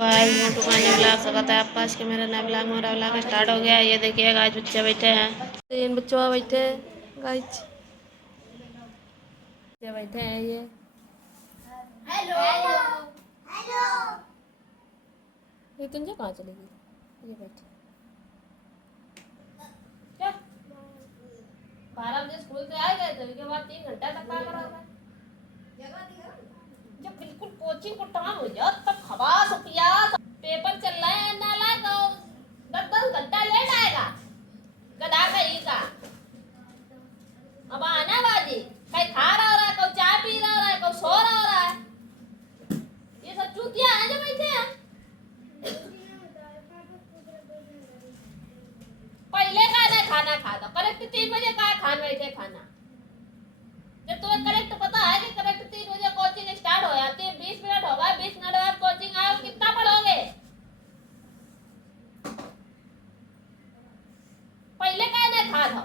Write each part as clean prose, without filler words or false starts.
Guys मोटू माने blog स्वागत है आपका। आज के मेरा नया ब्लॉग मेरा ब्लॉग स्टार्ट हो गया। ये देखिए गाइस बच्चे बैठे हैं, 3 बच्चों बैठे गाइस, ये बैठे हैं। ये हेलो हेलो ये तुझे कहाँ चलेगी? ये बैठे क्या 12 बजे स्कूल से आ गए थे, उसके बाद 3 घंटा तक क्या करोगे? जब बिल्कुल कोचिंग को टाइम हो जाए तब खवास पियास पेपर चल रहा है ना ला तो 10 घंटा लेट आएगा गधा कहीं का। अब आना बाजी कहीं खा रहा हो रहा है, कोई चाय पी रहा हो रहा है, कोई सो रहा हो रहा है। ये सब चूतिया है जो बैठे हैं। पहले का ना खाना खा दो करेक्ट 3 बजे का खान बैठे खाना। जब तुम्हें करेक्ट पता है कि करेक्ट 3 बजे कोचिंग स्टार्ट हो जाती है, 20 मिनट होगा, 20 मिनट बाद कोचिंग आओ, कितना पढ़ोगे? पहले का ना खा दो।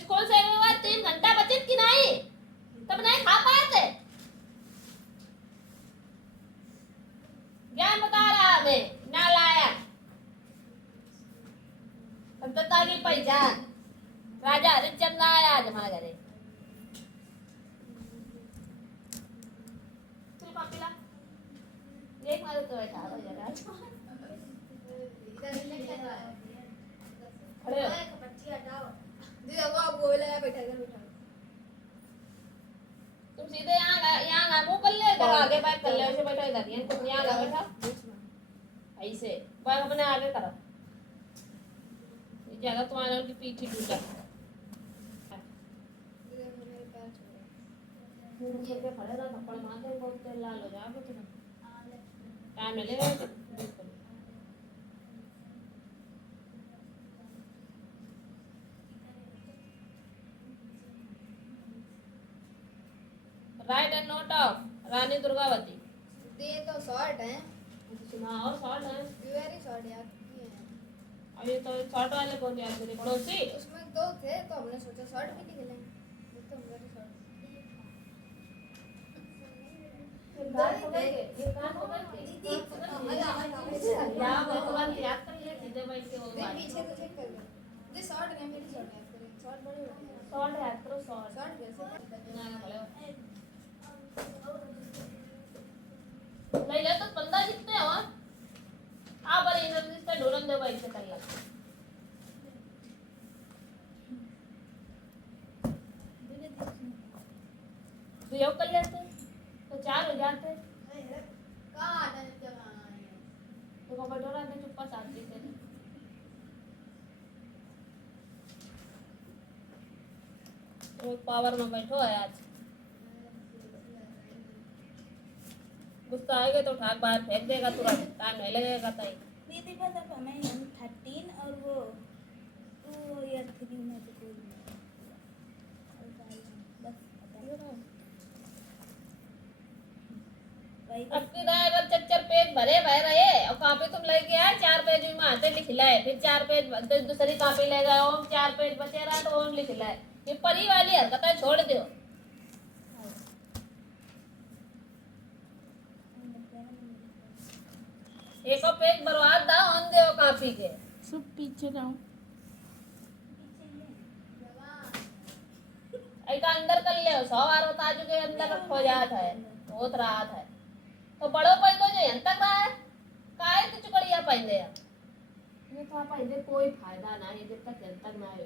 स्कूल से आने के बाद 3 घंटा बचत की नहीं, तब नहीं खा पाते। ज्ञान बता रहा हमें नालायक। सभ्यता की पहचान राजा हरिश्चंद्र आया आज हमारे घरे। एक मारे तो बैठा हो जरा खड़े हो बच्ची हटाओ दीदी वो बोल लगा बैठा इधर बैठा। तुम सीधे यहाँ मुंह कर ले, इधर आगे बैठ कर ले, ऐसे बैठो इधर, यहाँ तुम यहाँ बैठा ऐसे बैठ अपने आगे करो। ये ज्यादा तुम्हारे की पीछे टूटा खड़े रहो, थप्पड़ मारते बहुत तेल लाल हो जाएगा तुम, टाइम लगेगा। Right and note of Rani Durgavati. ये तो शॉर्ट है, सुना और शॉर्ट है, वेरी शॉर्ट यार। अब ये तो शॉर्ट वाले कौन याद करे पड़ोसी? उसमें 2 थे तो हमने सोचा शॉर्ट भी लिख लें। ये तो वेरी शॉर्ट गाल पकड़ के ये कान पकड़ के या भगवान याद कर ले सीधे बैठ के वो पीछे तो चेक कर ले। ये शॉर्ट है, मेरी शॉर्ट याद करें, शॉर्ट बड़े होते हैं, शॉर्ट याद करो, शॉर्ट कैसे ना खड़े हो नहीं ले तो बंदा जितने हो आप पर एनर्जी से ढोलन दे बैठ के कर ला। तो योग कर लेते तो 4 हो जाते। कहाँ आता है तो को बैठो रहते चुप्पा साथी से तो पावर में बैठो है आज। गुस्सा आएगा तो ठाक बाहर फेंक देगा तुरंत, टाइम नहीं लगेगा। तई दीदी बस अब हमें 13 और वो 2 या 3 में तो कोई बस अपनी अगर 4 पेज भरे भर रहे और कॉपी तुम लेके आए 4 पेज में आते लिख लाए, फिर 4 पेज दूसरी कॉपी ले गए और 4 पेज बचे रहा तो वो लिख लाए। ये परी वाली हरकतें छोड़ दो। एक और पेज बर्बाद था ऑन दे कॉपी के सब पीछे जाओ ऐका अंदर कर ले 100 बार बता चुके अंदर खो जाता है होत रहा है तो बड़ो पर तो जो तक रहा है काहे तो चुकड़िया पहले ये था पहले कोई फायदा ना है जब तक जनतक ना हो।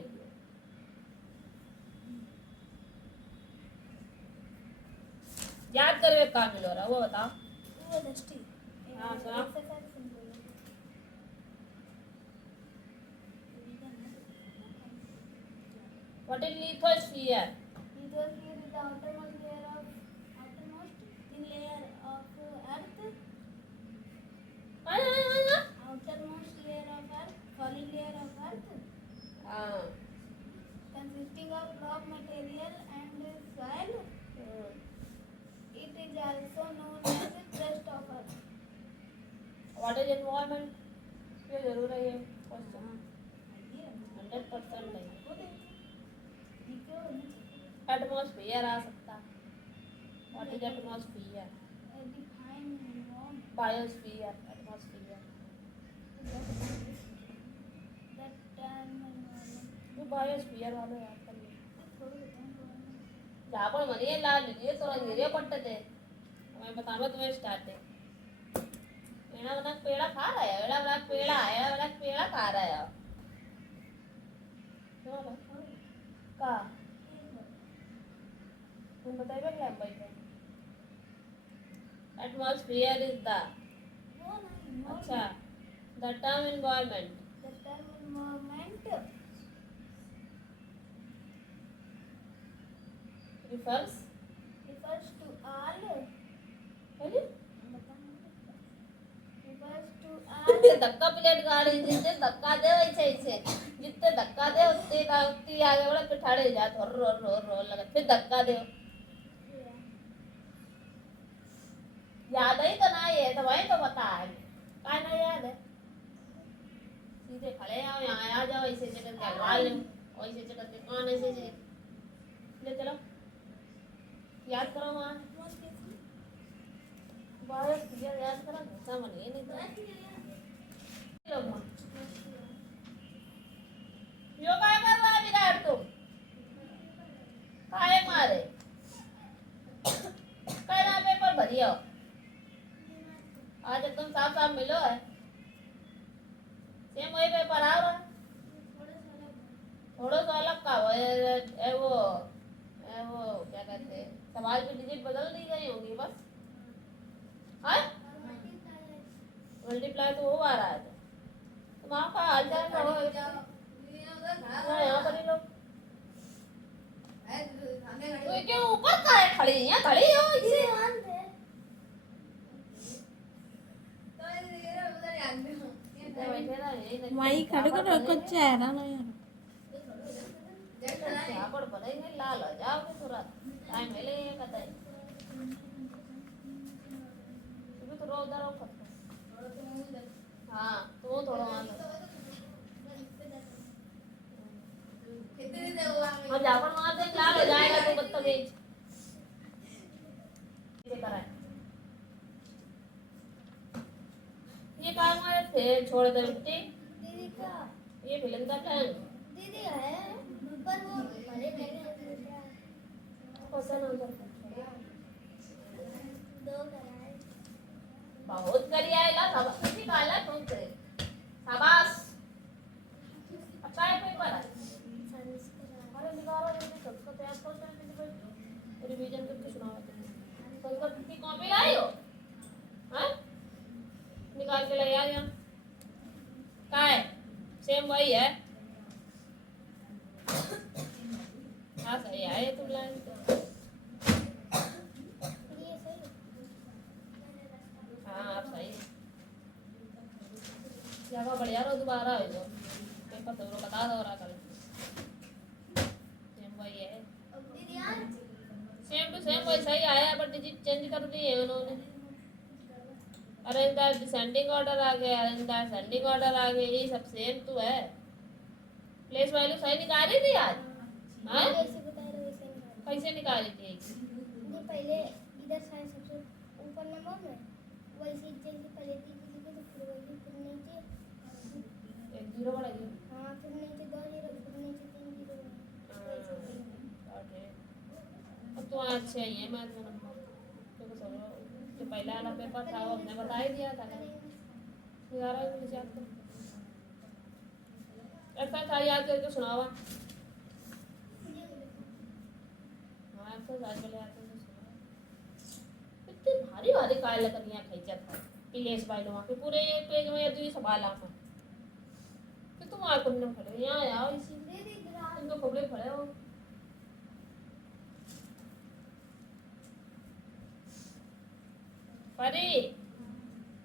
याद करवे काम मिलो रहा वो बताओ। वो दृष्टि हां सुना What is lithosphere? Lithosphere is the outermost layer of thin layer of earth. Outermost layer of earth, solid layer of earth. Consisting of rock material and soil. It is also known as the crust of earth. What is environment? ये जरूर है ये question 100% है। Atmosphere आ सकता। What is atmosphere? Define environment. Biosphere atmosphere जो biosphere वाले याद कर लो जहाँ पर मनी ला लीजिए तो अंधेरे पट्टे थे मैं बताऊंगा तुम्हें स्टार्टिंग एड़ा बना पेड़ा खा रहा है एड़ा बना पेड़ा खा रहा है का तुम बताइए क्या भाई एटमॉस्फेयर इज द अच्छा the term environment refers to all really refers to जितने धक्का प्लेट गाड़ी जितने धक्का दे वैसे ऐसे जितने धक्का दे उतने का उतनी आगे बढ़े फिर ठाड़े जा रोर लगा फिर धक्का दे याद ही तो नहीं है तो वही तो बता है काय नहीं याद है सीधे खड़े आओ यहाँ आ जाओ ऐसे जगह के हलवा लो वैसे जगह के कौन ऐसे ले चलो याद करो वहाँ बाहर याद करो घुसा बने नहीं तो यो काय कर रहा है विराट तुम काय मारे काय ना पेपर भरियो आज एकदम साफ साफ मिलो है सेम वही पेपर आ रहा थोड़ा सा अलग का वो क्या कहते हैं सवाल की डिजिट बदल दी गई होंगी बस हाँ मल्टीप्लाई तो हो आ रहा है तुम आपका हाल चाल करो यहाँ पर ही लोग तो क्यों ऊपर का है खड़ी यहाँ खड़ी हो इसे माई खड़े को रखो चेहरा ना यार यहाँ पर भले ही लाल हो जाओगे तुरंत टाइम मिले ये कहता है तो रो उधर रो हाँ तो थोड़ा वहाँ हम जहाँ पर वहाँ से लाल हो जाएगा तो बदतमीज ये काम हमारे थे छोड़ दे मिट्टी दीदी का ये फिल्म का प्लान दीदी है पर वो भले नहीं पसंद हो जाता दो कराए बहुत करिया है ला सब किसी काला तुम से शाबाश अच्छा है पेपर है अरे निकालो ये सबको तैयार कर देने के रिवीजन करके सुनाओ संस्कृत की कॉपी लाई हो हैं निकाल के ले आ यहाँ का है सेम वही है हाँ सही है ये तुम लाइन ये सही हाँ आप सही जगह बढ़िया रो दोबारा हो जो पेपर तो बता दो रहा कल सेम वही है अब दीदी यार सेम टू सेम वही सही आया बट डिजिट चेंज कर दी है उन्होंने अरेंज द डिसेंडिंग ऑर्डर आ गया अरेंज द असेंडिंग ऑर्डर आ गया ये सब सेम तो है प्लेस वैल्यू सही निकाली थी आज हाँ कैसे बता रहे हो वैसे नहीं कैसे निकाली थी ये पहले इधर से सबसे ऊपर नंबर में वैसे जैसे पहले तीसरी के तो फिर वैसे फिर नीचे एक जीरो बढ़ाइए हाँ फिर नीचे 2 जीरो फिर नीचे 3 जीरो अब तो अच्छे ही है मैं तो नंबर क्योंकि चलो जो पहला वाला पेपर था वो हमने बता ही दिया था 11 इंग्लिश याद करो ऐसा था याद करके सुनावा हाँ तो आज वाले याद करके सुनावा इतनी भारी भारी काय लगन यहाँ खींचा था प्लेस बाय लो के पूरे एक पेज में ये तो ये सवाल आमा कि तुम आ कुछ न खड़े यहाँ आओ इसी इनको कपड़े खड़े हो परी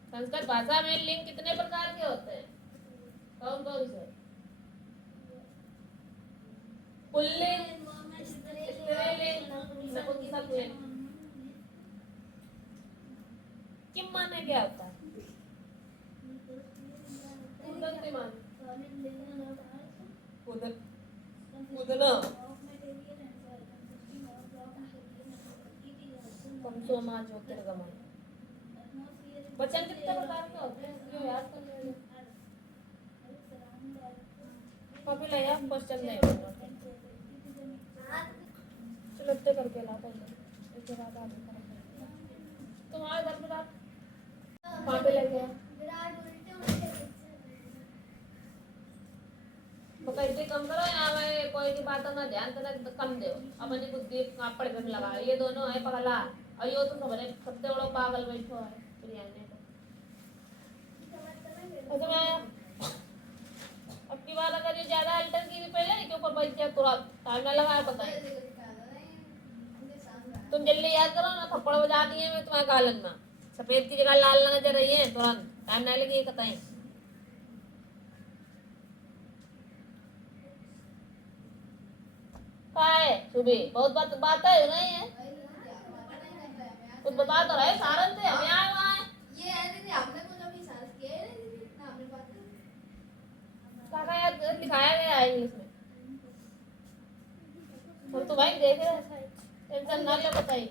संस्कृत भाषा में लिंग कितने प्रकार के होते हैं कौन कौन से पुल्लिंग स्त्रीलिंग नपुंसकलिंग किम माने क्या होता है उदंती माने उदना कंसोमा ज्योतिर्गमन वचन कितने प्रकार के होते हैं जो याद कर लेंगे। कॉपी ले आओ, क्वेश्चन ले आओ। चलो इतने करके ला पहले, इसके बाद आगे करेंगे। तुम्हारा घर पे रात कहाँ पे लेके आओ? इतने कम करो, यहाँ में कोई की बातों में ध्यान देना कम दो। अपनी बुद्धि कापड़ में लगा, ये दोनों है पगला और यो तो सबने सबसे बड़ा पागल बैठो है प्रियांने को। ऐसे में अब की बात अगर ये ज्यादा अल्टर की पहले के ऊपर बैठ जाए तुरंत टाइम ना लगाया पता है। तुम जल्दी याद करो ना, थप्पड़ बजा दिए मैं तुम्हारे गालन में, सफेद की जगह लाल नजर रही है, तुरंत टाइम ना लगे कताई। है सुबह बहुत बात है नहीं है, कुछ बता तो रहे सारन थे हमें आए वहाँ ये है दीदी आपने कुछ अभी सारस किया है दीदी ना आपने बात काका यार लिखाया गया है इंग्लिश में हम तो भाई देख रहे टेंशन ना ले बताइए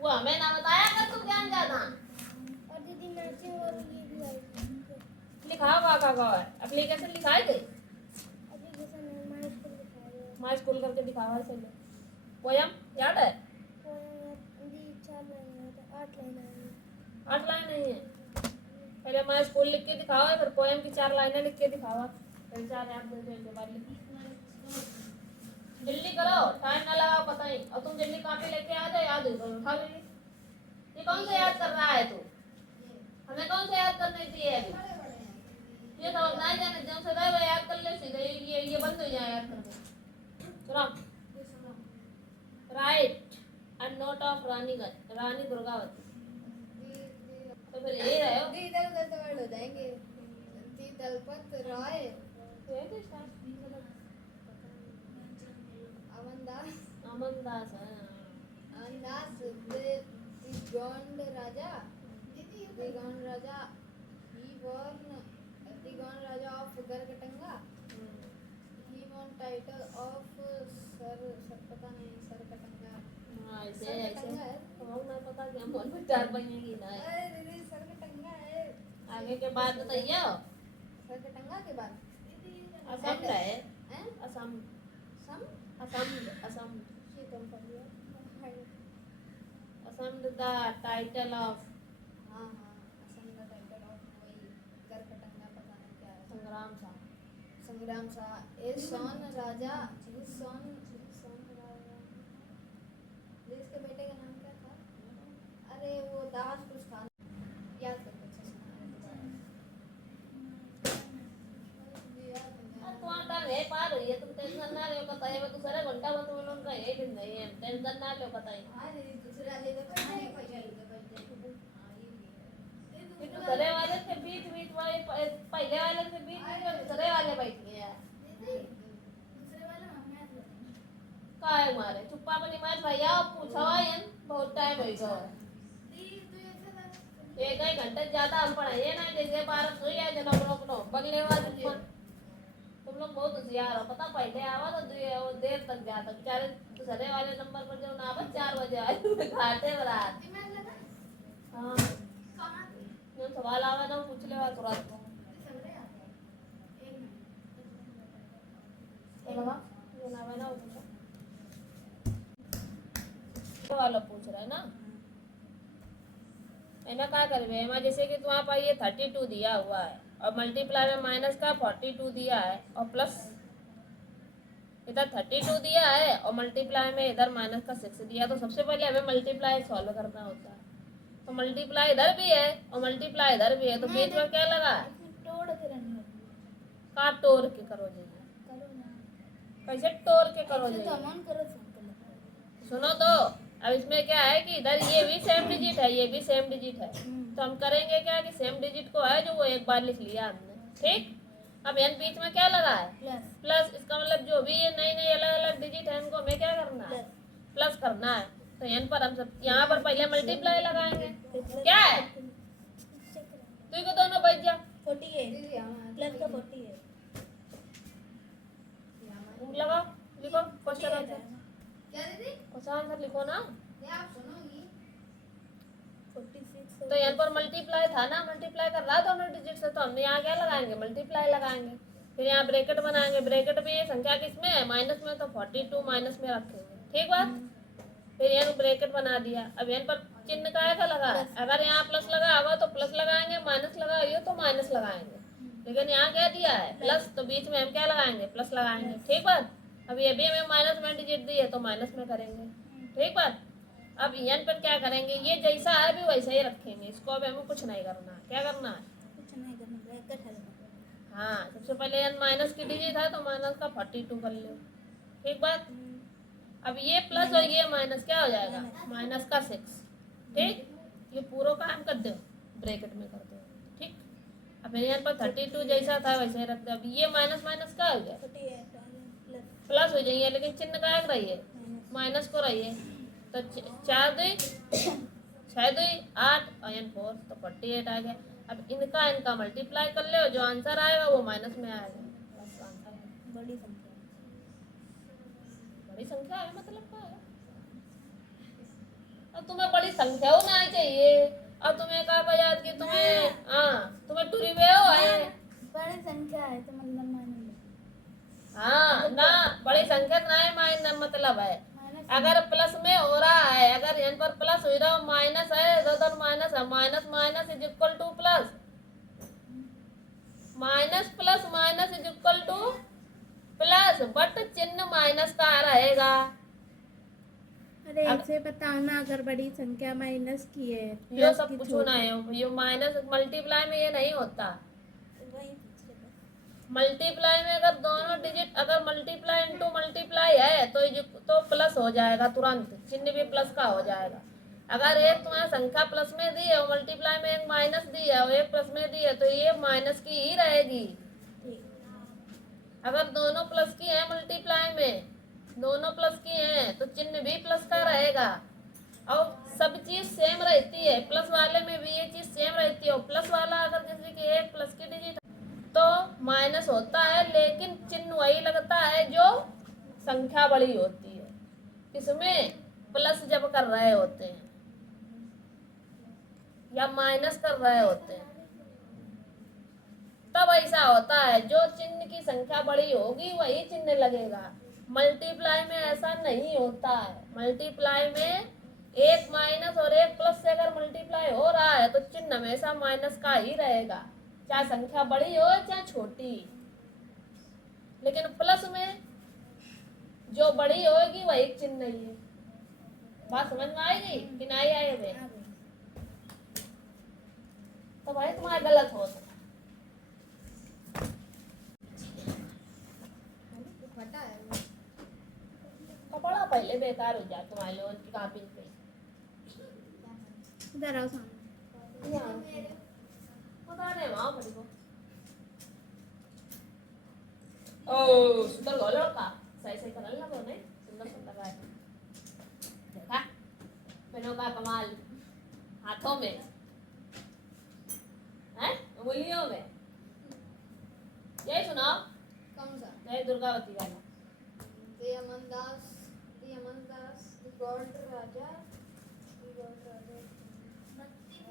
वो हमें ना बताया कर तुम ज्ञान ज्यादा और दीदी मैचिंग और ये भी आई लिखाओ काका का है एप्लीकेशन लिखाई गई एप्लीकेशन है माय स्कूल दिखाया माय स्कूल करके दिखावा है चलो पोयम याद है दी 4 लाइन है तो 8 लाइन है 8 लाइन नहीं है पहले माय स्कूल लिख के दिखावा फिर पोयम की 4 लाइनें लिख के दिखावा फिर 4 याद दे दे के बाद लिख जल्दी करो टाइम ना लगाओ पता ही और तुम जल्दी कॉपी लेके आ जाओ याद हो उठा ले ये कौन सा याद कर रहा है तू हमें कौन सा याद करने चाहिए अभी ये समझना है जाने जो से रहे याद कर ले सीधे ये बंद हो जाए याद करके सुनो right a note of Rani Durgavati तो फिर यही रहे हो इधर उधर तो वर्ड हो जाएंगे दी दलपत राय अमनदास अमनदास है अमनदास दिगोंड राजा he won दिगोंड Raja of गरकटंगा he won title of sir पता नहीं सरकटंगा हाँ ऐसे सरकटंगा है हम ना पता क्या मन में 4 बनेगी ना अरे दीदी सरकटंगा है आगे के बाद बताइए सरकटंगा के बाद असम है हैं असम सम असम ये कौन सा दिया असम द टाइटल ऑफ हाँ असम का टाइटल ऑफ वही गरकटंगा पता नहीं क्या है संग्राम सा इस सोन राजा देश के बेटे का नाम क्या था अरे वो दास कुछ था याद करके अच्छा तुम्हारा टाइम है पार हुई है तुम टेंशन ना लो बताइए मैं तो सारे घंटा में तुम लोगों का एक दिन नहीं है टेंशन ना लो बताइए दूसरे वाले तो तो सरे वाले से बीच वाले पहले वाले से बीच में दूसरे वाले बैठ गए यार दूसरे वाले हम मैथ बताएंगे काय मारे चुप्पा बनी मार भैया पूछा है बहुत टाइम हो गया एक घंटे ज्यादा हम पढ़ाइए ना जैसे भारत हुई है जन अपनो बगले वाले तुम लोग बहुत होशियार हो पता पहले आवा तो देर तक जाता बेचारे दूसरे वाले नंबर पर जो ना 4 बजे आए घाटे बरात हाँ जो सवाल आवा ना पूछ ले तुरंत लगा जो ना आवे ना वो पूछो वाला पूछ रहा है ना एना क्या करबे एमा जैसे कि तुम्हारे पास ये 32 दिया हुआ है और मल्टीप्लाई में माइनस का 42 दिया है और प्लस इधर 32 दिया है और मल्टीप्लाई में इधर माइनस का 6 दिया तो सबसे पहले हमें मल्टीप्लाई सॉल्व करना होता है तो मल्टीप्लाई इधर भी है और मल्टीप्लाई इधर भी है तो बीच में क्या लगा तोड़ के रखना का तोड़ के करो जी करो ना कैसे तोड़ के करो जी तो मन करो सब सुनो तो अब इसमें क्या है कि इधर ये भी सेम डिजिट है ये भी सेम डिजिट है तो हम करेंगे क्या कि सेम डिजिट को है जो वो एक बार लिख लिया हमने ठीक अब एन बीच में क्या लगा है प्लस इसका मतलब जो भी ये नई नई अलग अलग डिजिट है इनको हमें क्या करना है प्लस करना है तो एन पर हम सब यहाँ पर पहले मल्टीप्लाई लगाएंगे क्या है तू को दोनों बच जा 40 है दीदी हमारा प्लस का 40 है लगाओ लिखो क्वेश्चन आंसर क्या दीदी क्वेश्चन आंसर लिखो ना ये आप सुनोगी 46 तो यहाँ पर मल्टीप्लाई था ना, मल्टीप्लाई कर रहा दोनों डिजिट से, तो हमने यहाँ क्या लगाएंगे, मल्टीप्लाई लगाएंगे। फिर यहाँ ब्रैकेट बनाएंगे, ब्रैकेट में ये संख्या किसमें है, माइनस में, तो 42 माइनस में रखेंगे, ठीक बात। फिर यहाँ ब्रैकेट बना दिया। अब यहाँ पर चिन्ह का लगा है, अगर यहाँ प्लस लगा होगा तो प्लस लगाएंगे, माइनस लगा हो तो माइनस लगाएंगे, लेकिन यहाँ क्या दिया है प्लस, तो बीच में हम क्या लगाएंगे, प्लस लगाएंगे, ठीक बात। अब ये भी हमें माइनस में डिजिट दी है तो माइनस में करेंगे, ठीक बात। अब यहाँ पर क्या करेंगे, ये जैसा है भी वैसा ही रखेंगे, इसको अब हमें कुछ नहीं करना है, क्या करना है, कुछ नहीं करना, ब्रैकेट हटाना। हाँ सबसे पहले यहाँ माइनस की डिजिट है तो माइनस का 42 कर लो, ठीक बात। अब ये प्लस और ये माइनस क्या हो जाएगा, माइनस का 6, ठीक। ये पूरा काम कर दो, ब्रैकेट में कर दो, ठीक। अब यहाँ पर 32 जैसा था वैसे ही रख दो। अब ये माइनस माइनस का हो गया, 48 प्लस हो जाइए, लेकिन चिन्ह का रही है, माइनस को रही है, तो 4 2 6 2 8 और 4 तो 48 आ गया। अब इनका मल्टीप्लाई कर लो, जो आंसर आएगा वो माइनस में आएगा, बस आंसर है। बड़ी संख्या। बड़ी संख्या है मतलब क्या है, अब तुम्हें बड़ी संख्या होना चाहिए, और तुम्हें कहा बजाज कि तुम्हें तुम्हें टूरी में हो आए, बड़ी संख्या है तो मतलब मानेंगे। हाँ ना, बड़ी संख्या ना है माइनस मतलब है, माइनस अगर प्लस में हो रहा है, अगर यहाँ पर प्लस हो रहा है, माइनस है तो माइनस है, minus minus is equal two plus, minus plus minus is equal two plus, but चिन्ह माइनस का रहेगा। अरे ऐसे बताओ ना, अगर बड़ी संख्या माइनस की है, यो प्लस सब की कुछ छोटी- ना है, ये माइनस मल्टीप्लाई में ये नहीं होता। वही पूछेगा। मल्टीप्लाई में अगर दोनों डिजिट, अगर मल्टीप्लाई इनटू मल्टीप्लाई है तो प्लस हो जाएगा तुरंत, चिन्ह भी प्लस का हो जाएगा। अगर एक तुम्हारा संख्या प्लस में दी है और मल्टीप्लाई में एक माइनस दी है और एक प्लस में दी है तो ये माइनस की ही रहेगी। अगर दोनों प्लस की है, मल्टीप्लाई में दोनों प्लस की हैं तो चिन्ह भी प्लस का रहेगा, और सब चीज सेम रहती है। प्लस वाले में भी ये चीज सेम रहती है, और प्लस वाला अगर जैसे कि एक प्लस की डिजिट तो माइनस होता है, लेकिन चिन्ह वही लगता है जो संख्या बड़ी होती है, इसमें प्लस जब कर रहे होते हैं या माइनस कर रहे होते हैं तब ऐसा होता है, जो चिन्ह की संख्या बड़ी होगी वही चिन्ह लगेगा। मल्टीप्लाई में ऐसा नहीं होता है, मल्टीप्लाई में एक माइनस और एक प्लस से अगर मल्टीप्लाई हो रहा है तो चिन्ह हमेशा माइनस का ही रहेगा, चाहे संख्या बड़ी हो चाहे छोटी। लेकिन प्लस में जो बड़ी होगी वही चिन्ह नहीं है। बात समझ में आएगी कि नहीं आएगी? तो भाई तुम्हारा गलत होता है। फटा है वो। कपड़ा पहले बेकार हो जाए तुम्हारे लोगों की कॉपी पे। इधर आओ सामने। पता नहीं वहाँ पड़ी को। ओ सुंदर गोलो का सही सही करने लगो नहीं, सुंदर सुंदर है। देखा पेनों का कमाल, हाथों में हैं, उंगलियों में। यही सुनाओ, कौन सा? जय दुर्गावती वाला। The Amandas, the god Raja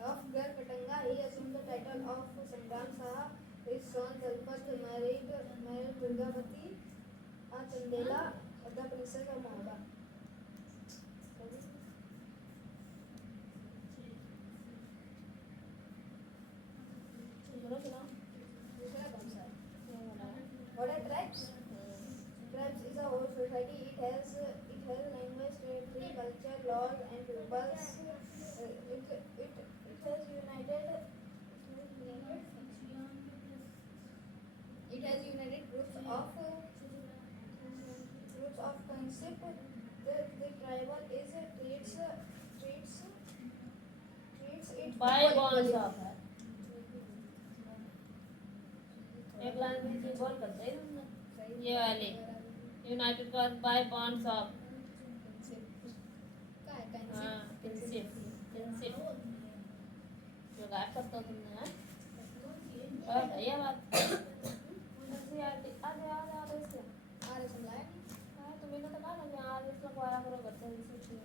of Garkatanga, he assumed the title of Sangam Saha. His son Dalpat married Durgavati, a Chandela, the princess of Mahoba. दूसरा कौन सा है? What are tribes? Tribes is a whole society. It has language, territory, culture, laws, and peoples. It has united groups of concept. The tribal is treats it by equally. Bonds of है। एक line में जी बोल करते हैं ना, ये वाली United bye bonds of, काय काय हाँ किनशिप जो गायब करते हो तुमने हैं, और भैया बात ऐसी आती आधे आधे आधे इसलिए आर समलाय हाँ तुम्हें तो कहा ना कि आज इसलिए कोया करो बच्चे इसी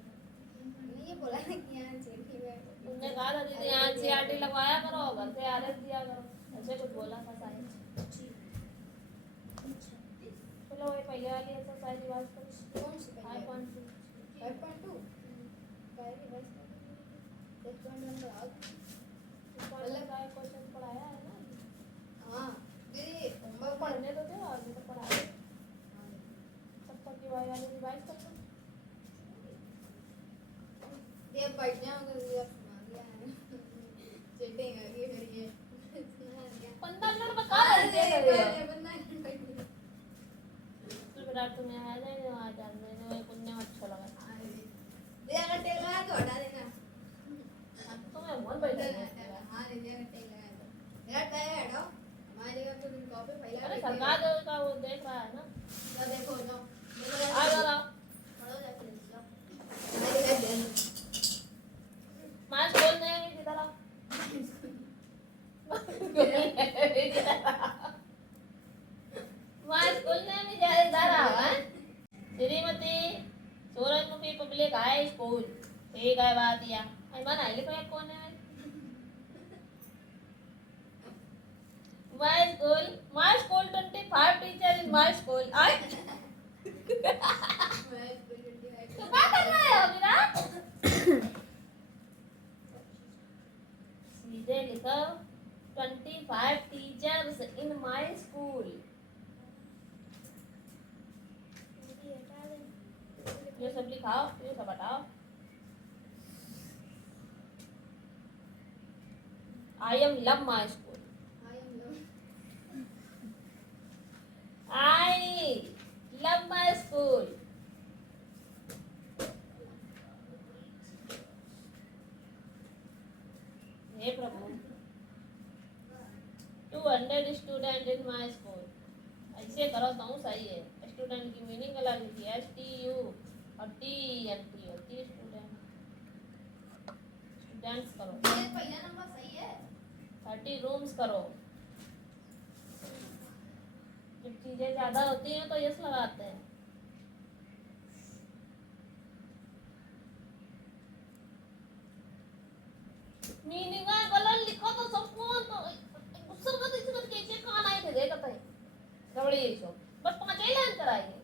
ये बोला ना कि यहाँ चेक ही बैठ तुमने कहा था दीदी यहाँ एनसीईआरटी लगवाया करो, घर से आरएस दिया करो, ऐसे कुछ बोला था साइंस। चलो ये पहले वाली एक्सरसाइज रिवाइज करो। कौन सी पहले? 5.2 5.2 काय रिवाइज कर 6.1 तो आउट। मतलब का क्वेश्चन पढ़ाया है ना। हाँ दीदी होमवर्क पढ़ने तो थे आगे तो पढ़ाया। तब तक की वाली रिवाइज कर लो। ये बैठ जाओ अगर ये सुना दिया है चीटिंग है ये फिर ये सुना दिया 15 मिनट में कहाँ रहते हैं अरे बंदा विराट तुम्हें आ जाएंगे वहाँ जानने में वही पुण्य में अच्छा लगा। दे अगर टेल लगा तो हटा देना। हाँ तो तुम्हें बहुत बैठा है। हाँ दे अगर टेल लगा तो मेरा टायर हटाओ हमारे जगह तो तुम कॉपी पहले अरे सरकार जो का वो देख रहा है ना। तो देखो जाओ आ जाओ पढ़ो जाके जाओ हमारे घर दे मास बोल देंगे किधर आ मास बोलने में ज्यादा डर आ श्रीमती सूरजमुखी पब्लिक हाई स्कूल ठीक है बात या आई मन आई लिखो कौन है my school 25 teacher in my school आई तो क्या कर रहे हो विराट सीधे लिखो 25 teachers in my school ये सब लिखाओ ये सब हटाओ I am love my school I love my school हे प्रभु 200 स्टूडेंट इन माय स्कूल ऐसे करो तो सही है स्टूडेंट की मीनिंग अलग लिखी है STU और TNT होती है स्टूडेंट्स करो ये पहला नंबर सही है 30 रूम्स करो जब चीजें ज्यादा होती हैं तो यस लगाते हैं मीनिंग गलत लिखो तो सबको तो गुस्सा मत इसे मत कैसे कहां आए थे देखा था गड़बड़ी है सो बस 5 ही लाइन कराएंगे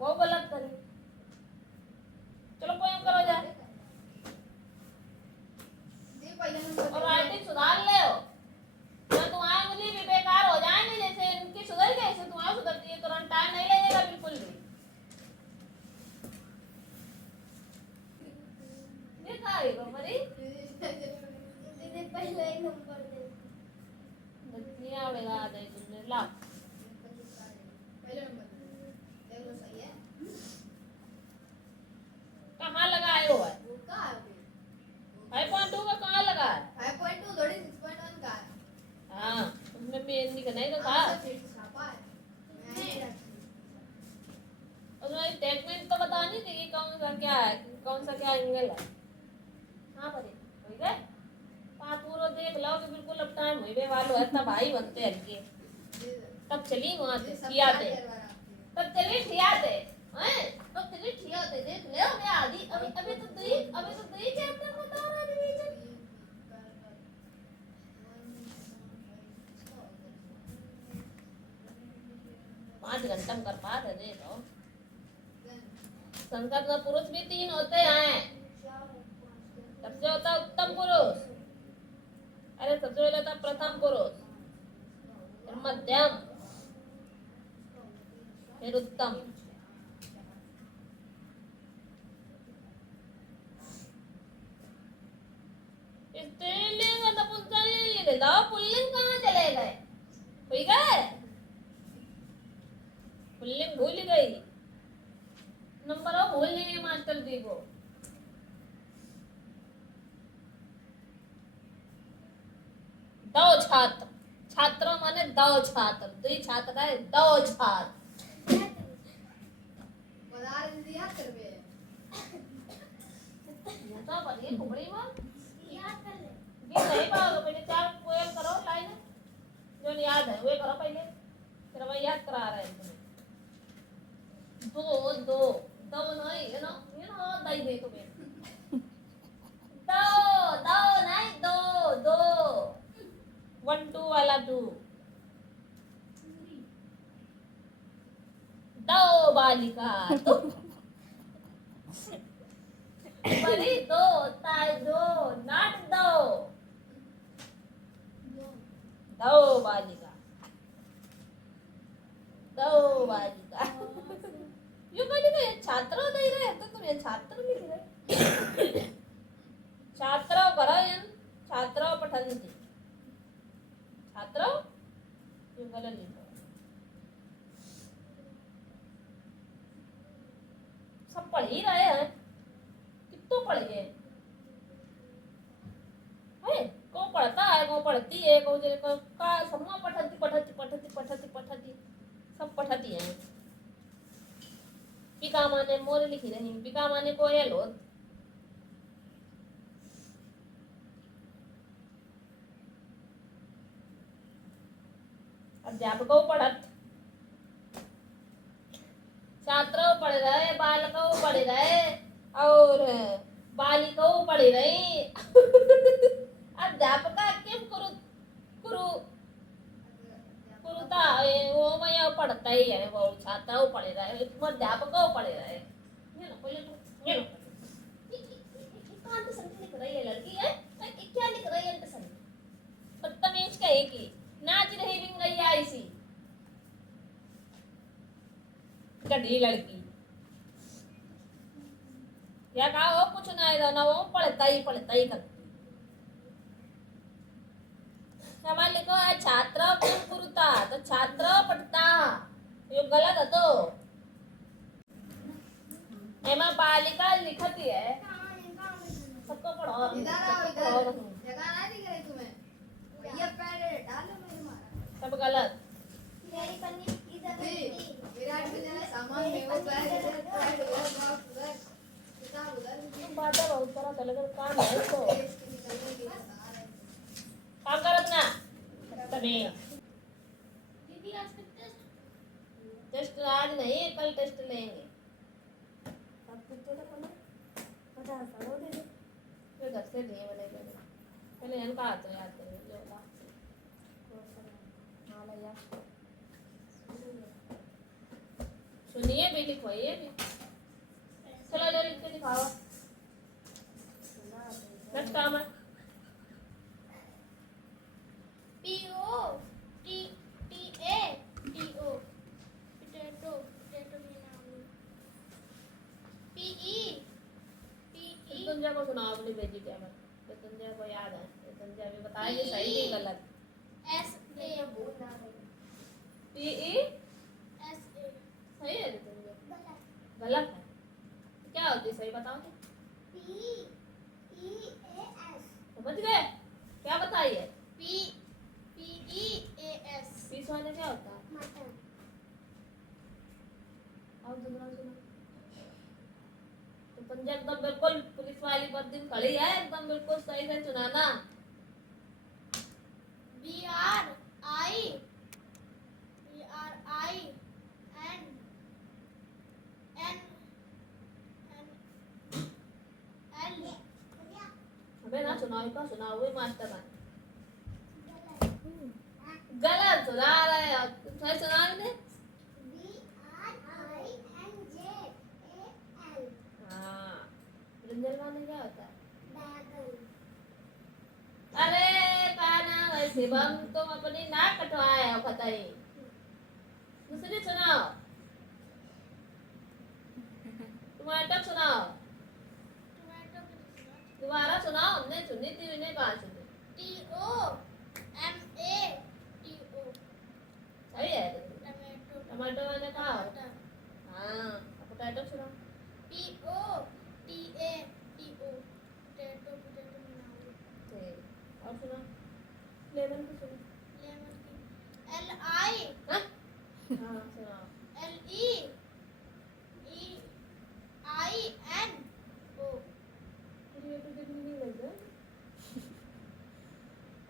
वो गलत करी चलो पोएम करो जा ये पहला नंबर और राइटिंग सुधार ले हो तो तुम्हारी उंगली भी बेकार हो जाएंगे जैसे इनकी सुधर गई ऐसे तुम्हारी सुधरती है तुरंत टाइम नहीं लगेगा बिल्कुल भी ये क्या है बमरी दीदी पहले ही नंबर दे दुनिया उड़ेगा दे तुमने ला पहला नंबर देखो सही है कहाँ लगाए हो है वो का है 5.2 का कहाँ लगा है 5.2 थोड़ी 6.1 का है हाँ उसमें भी नहीं का नहीं तो था छापा है मैं उसमें टेक्निक तो बतानी थी कि कौन सा क्या है कौन सा क्या एंगल है हाँ पर ठीक है पाँच पूरा देख लो कि बिल्कुल अब टाइम हुई बे वालो है तब भाई बनते हल्के तब चली वहाँ किया थे तब चलिए ठियाते हैं तब चलिए ठियाते देख ले मैं आधी अभी अभी तो दही चैप्टर बता रहा रिवीजन 5 घंटा में कर पाते देखो संस्कृत का पुरुष भी 3 होते हैं सबसे होता है उत्तम पुरुष अरे सबसे पहले होता है प्रथम पुरुष फिर मध्यम फिर उत्तम स्त्रीलिंग और नपुंसकलिंग लिखे दाओ पुल्लिंग कहाँ चले गए भूल गए पुल्लिंग भूल गई नंबर वो भूल नहीं है मास्टर जी को दो छात्र छात्र माने दो छात्र 2 छात्र है 2 छात्र बता दीदी याद कर बे मोटा बनिए कुबड़ी में याद कर ले ये नहीं पाओगे पहले 4 पोएम करो लाइन जो याद है वे करो पहले फिर मैं याद करा रहा है तुम्हें दो नहीं you know दई दे तुम्हें 1 2 वाला 2 दो बालिका दो बड़ी दो ताई दो नाट दो दो बालिका यूं कहीं नहीं छात्रों दे रहे तो तुम ये छात्र लिख रहे छात्रों करो यन छात्रों पठन्ति छात्रों यूं गलत लिखो सब पढ़ ही रहे हैं कितने पढ़ गए है को पढ़ता है को पढ़ती है को जे को का समूह पठती सब पठती है पिका माने मोर लिखी रही पिका माने कोयल होत अध्यापकों पढ़त छात्रों पढ़ रहे बालकों पढ़ रहे और बालिकों पढ़ रही अध्यापका किम कुरु कुरु कुरुता वो मैं पढ़ता ही है वो छात्रों पढ़ रहे अध्यापकों पढ़ रहे ये ना पहले ये कहां से संधि लिख रही है लड़की है क्या लिख रही है संधि बदतमीज कहेगी नाच रही बिंगैया ऐसी गधी लड़की या कहा वो कुछ नहीं रहना वो पढ़ता ही करती हमारे लिखो है छात्र पुरता तो छात्र पढ़ता ये गलत है तो एमा बालिका लिखती है सबको पढ़ो इधर आओ इधर जगह ना दिख रही तुम्हें ये पैर डालो मेरे मारा सब गलत मेरी पन्नी इधर रखी। विराट के जगह सामान में वो पैर इधर पैर उधर बॉक्स उधर किताब उधर बातें बहुत सारा चलेगा काम है इसको इसके निकलने के सारे काम कर अपना तभी दीदी आज का टेस्ट आज नहीं कल टेस्ट लेंगे अब कुछ तो करना 50 सालों दे जो 10 से दिए बनेगे पहले इनका हाथ याद करो जो ला हाँ भैया सुनिए भी लिखवाइए भी चलो जो लिख के दिखाओ नेक्स्ट काम है PO TO पोटैटो में नाम PE संजय को सुनाओ अपनी वेजिटेबल तो संजय को याद है संजय भी बताइए सही नहीं गलत SA PE सही है संजय गलत है क्या होती है सही बताओ तो समझ गए क्या बताइए PEAS पीस वाले क्या होता है मटन और दूसरा सुनो तो पंजा एकदम बिल्कुल पुलिस वाली पर दिन खड़ी है एकदम बिल्कुल सही से सुनाना BRI N अबे ना सुनाओ का सुनाओ वे मास्टर का गलत सुना रहे हो सही सुना दे हाँ ब्रिंजल वाले क्या होता है अरे काना वैसे बम तुम अपनी नाक कटवाए हो बताइए दूसरी सुनाओ टमाटर सुनाओ दोबारा सुनाओ हमने सुनी थी इन्हें कहाँ सुनी TOMATO सही है टमाटो टमाटो मैंने कहा हाँ पोटैटो सुनाओ POTATO पोटैटो में नाम ठीक और सुनाओ लेमन की सुनो लेमन की LI हाँ हाँ सुनाओ LEEINO ये तो देखने नहीं लग रहा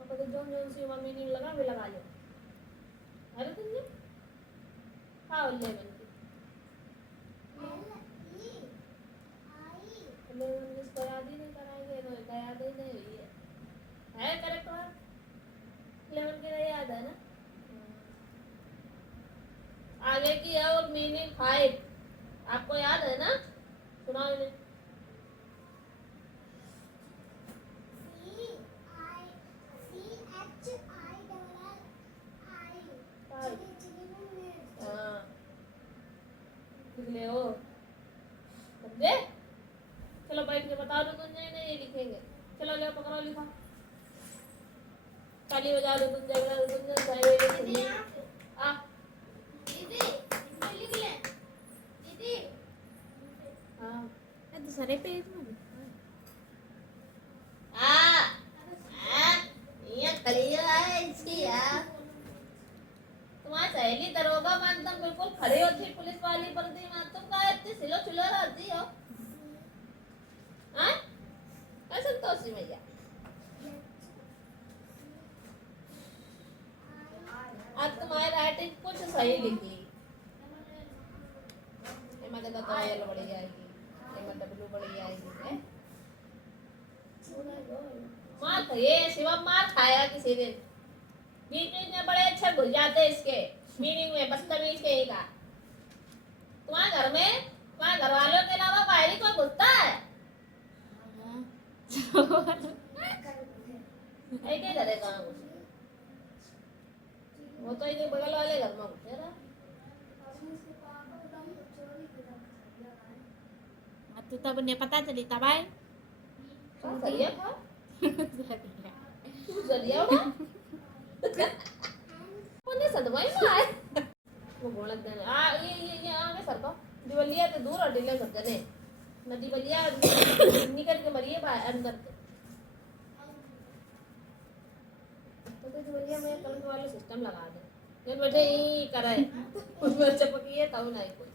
अब तो जो सी मम्मी ने लगा वे लगा लो अरे तुमने हाँ लेमन की लेमन जिसको याद ही नहीं कराएंगे तो याद ही नहीं हुई है करेक्ट बात लेमन आगे की है और मीनिंग 5 आपको याद है ना? सुनाओ इन्हें। हाँ लिख ले ओ समझे? चलो बैठ के बता दो तुझे नहीं ये लिखेंगे। चलो ले पकड़ो लिखो। ताली बजा दो तुझे दीदी आ दीदी लिख ले दीदी हाँ दूसरे पेज में ये कलिया है इसकी यार। तुम्हारी सहेली दरोगा मान तुम बिल्कुल खड़े होती पुलिस वाली वर्दी में तुम का इतनी सिलो चिलो रहती हो? हाँ? कैसे संतोषी मैया? आज तुम्हारी राइटिंग कुछ सही लिखी। एमा देखो तो येलो बढ़ी जाएगी, एमा डब्लू बढ़ी जाएगी है। मार ये शिवम मार खाया किसी दिन। बीच में बड़े अच्छे घुस जाते इसके मीनिंग में बदतमीज के ही का। तुम्हारे घर में तुम्हारे घर वालों के अलावा बाहरी कोई घुसता है? एक ही घर है कहाँ घुसे? वो तो एक बगल वाले घर में घुसे रहा। तू तब ने पता चली तब आए सरिया था? तू सरिया उड़ा? कौन सदमाई में आए? वो गोलक देने ये आगे सर को दिवलिया तो दूर और डिले सब जने नदी बलिया निकल के मरिए बाहर अंदर से तो दिवलिया में करंट वाले सिस्टम लगा दे ये बैठे ही कराए उसमें चपकिए तब नहीं कोई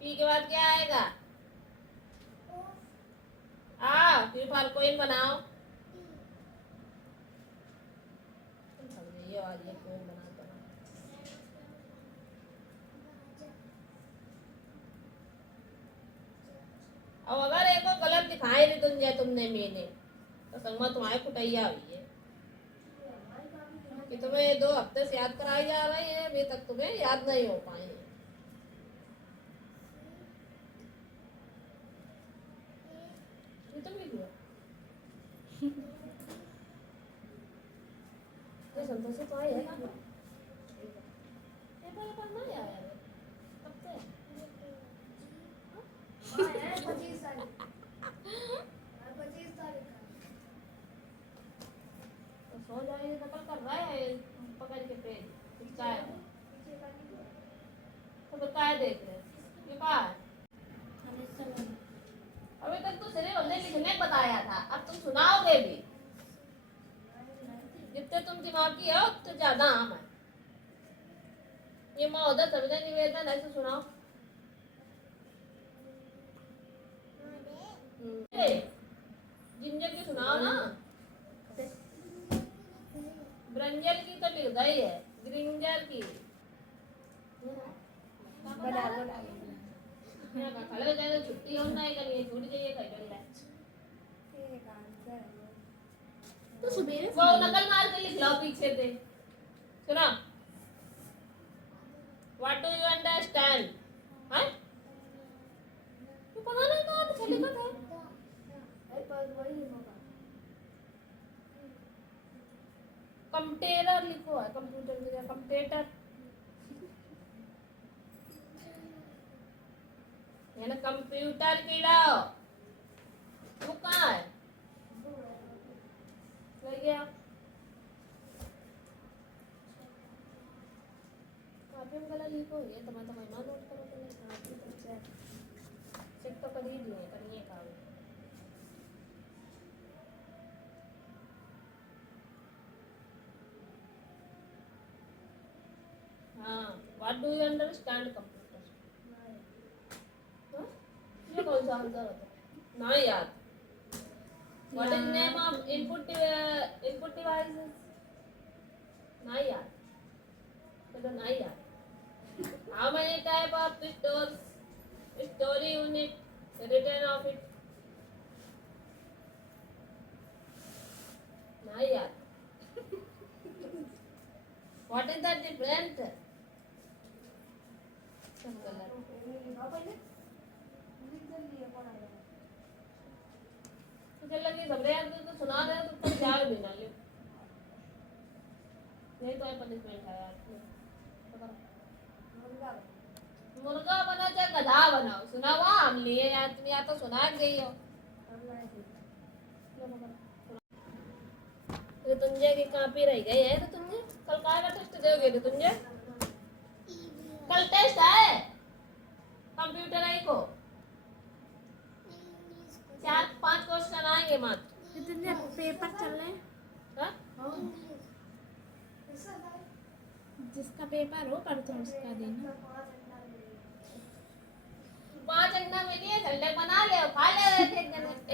पी के बाद क्या आएगा? फिर फाल कोइन बनाओ। ये वाली कोइन बना अब अगर एक को गलत दिखाई दी तुमने मैंने तो संगमा तुम्हारे कुटैया हुई है कि तुम्हें 2 हफ्ते से याद कराई जा रही है अभी तक तुम्हें याद नहीं हो पाई है। तुम लिख लो तो संतोष तो आई है ना पेपर पर नहीं आया है कब से? 25 तारीख 25 तारीख तो सो जाए नकल कर रहा है पकड़ के पेज इसका है तो बताया देख रहे ये कहा है? अभी तक तो सिर्फ हमने लिखने बताया था अब तुम सुनाओगे भी। जितने तुम दिमागी हो उतने ज्यादा आम है। ये महोदय सविता निवेदन ऐसे सुनाओ। जिंजर की सुनाओ ना। ब्रंजल की तो लिख ही है ग्रिंजर की खड़े जाए छुट्टी हो ना करिए छूट जाइए कहीं तो सुबेरे वो नकल मार के लिख लो पीछे से। सुना व्हाट डू यू अंडरस्टैंड? हाँ तो पता नहीं कहाँ पे चले गए थे। कंप्यूटर लिखो है कंप्यूटर की जगह कंप्यूटर यानी कंप्यूटर की लो वो कहाँ है? लग गया काफी में गला लिखो ये तुम्हारा महिमा नोट करो पहले चेक तो कर ही दिए करिए काम। हाँ what do you understand computer? ये कौन सा आंसर होता है? ना याद। What is name of input devices? ना याद। तो ना याद। How many type of story unit written of it? ना याद। What is the difference चल लगी सबरे यार तो सुना दे तो तब जाग भी ना लियो नहीं तो है पनिशमेंट है यार मुर्गा बना चाहे गधा बनाओ सुना हुआ हम लिए यार तुम या तो सुना गई हो तो तुंजे की कॉपी रह गई है तो तुंजे कल काय का टेस्ट दोगे तो तुंजे कल टेस्ट है कंप्यूटर आई को 4-5 क्वेश्चन आएंगे मात्र इतने पेपर चल रहे हैं हाँ जिसका पेपर हो परसों उसका देना 5 अंडा में नहीं है संडे बना ले खा ले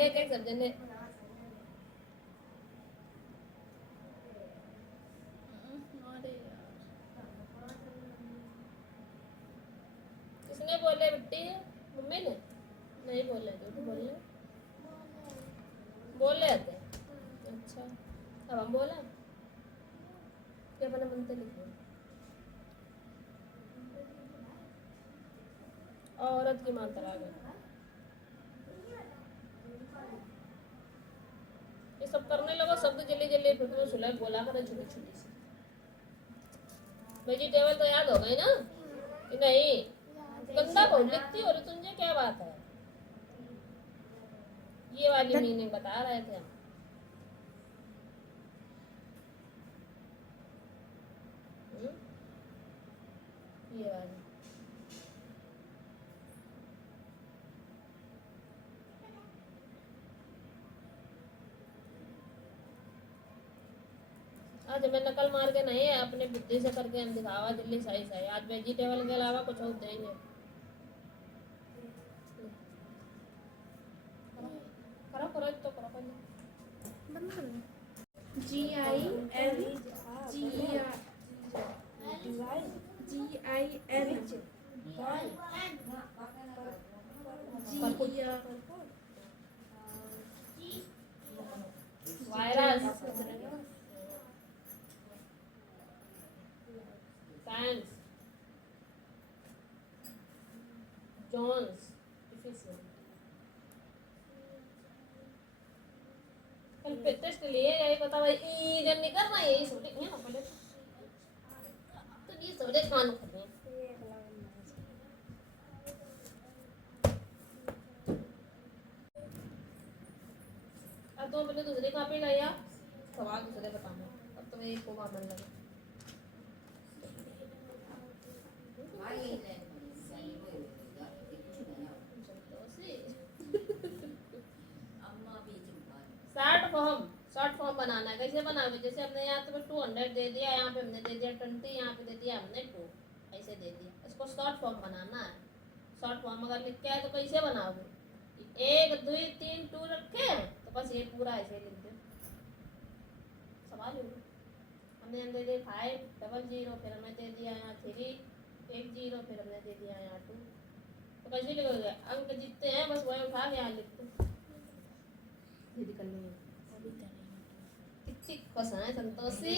एक सब्जी ने किसने बोले बिट्टी मम्मी ने नहीं बोले तो बोले बोले थे अच्छा अब हम बोला क्या बना बनते लिखे औरत की मात्रा आ गई ये सब करने लगा शब्द जल्दी जल्दी फिर तुम्हें सुलह बोला कर छोटी छोटी सी वेजिटेबल तो याद हो गई ना कि नहीं गंदा बहुत लिखती हो रही तुझे क्या बात है ये वाली मीनिंग बता रहे थे हम ये वाली आज मैं नकल मार के नहीं है अपने बुद्धि से करके हम दिखावा जल्दी सही सही आज वेजिटेबल के अलावा कुछ और देंगे करो करो तो करो पहले बंद कर लो GIL वायरस फैंस जॉन्स डिफिशिएंट कल पे टेस्ट लिए यही पता भाई ई जन नहीं करना यही सब लिखना ना पहले तो ये सब देख कान करने अब तो अपने दूसरे कॉपी लाया सवाल दूसरे बताना अब तुम्हें एक को मन लगे शॉर्ट फॉर्म बनाना है कैसे बनाओगे जैसे हमने यहाँ पे 200 दे दिया यहाँ पे हमने दे दिया 20 यहाँ पे दे दिया हमने 2 ऐसे दे दिया इसको शॉर्ट फॉर्म बनाना है शॉर्ट फॉर्म अगर लिख के आए तो कैसे बनाओगे 1 2 3 2 रखे हैं तो बस ये पूरा ऐसे लिख दो सवाल हो हमने यहाँ दे दिया 500 फिर हमने दे दिया यहाँ 3 10 फिर हमने दे दिया यहाँ 2 तो कैसे लिखोगे अंक जितने हैं बस वही उठा के यहाँ लिख दो दीदी कर लेंगे कितनी पसंद है संतोषी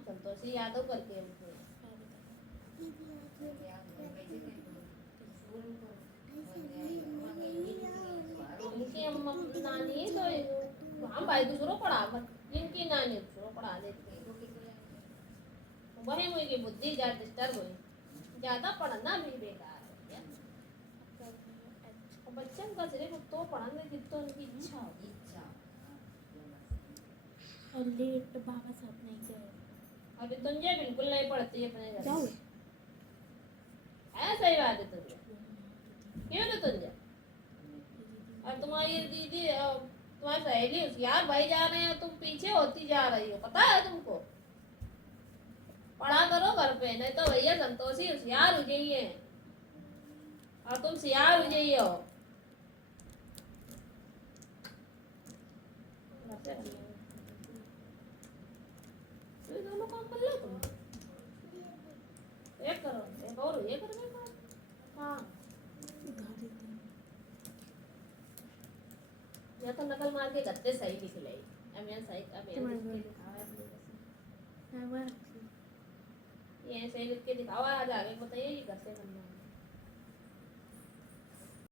संतोषी यादव करके इनकी नानी तो हम भाई दूसरों पढ़ा इनकी नानी दूसरों पढ़ा देती वही मुझे बुद्धि ज्यादा डिस्टर्ब हुई ज्यादा पढ़ना भी बेकार है बच्चों का सिर्फ तो पढ़ाने जितना उनकी इच्छा होगी और लेट बाबा साहब नहीं गए अभी तुझे बिल्कुल नहीं पढ़ती अपने घर जाओ है सही बात है तुझे क्यों नहीं तुझे और तुम्हारी दीदी तुम्हारी सहेली यार भाई जा रहे हैं तुम पीछे होती जा रही हो पता है तुमको पढ़ा करो घर पे नहीं तो भैया संतोषी होशियार हो जाइए और तुम सियार हो जाइए हो दोनों काम कर लो तुम एक करो एक और ये कर देना हाँ या तो नकल मार के गत्ते सही लिख ले अब सही अब ये दिखावा है अपने ये सही लिख के दिखावा आज आगे बताइए ये कैसे करना है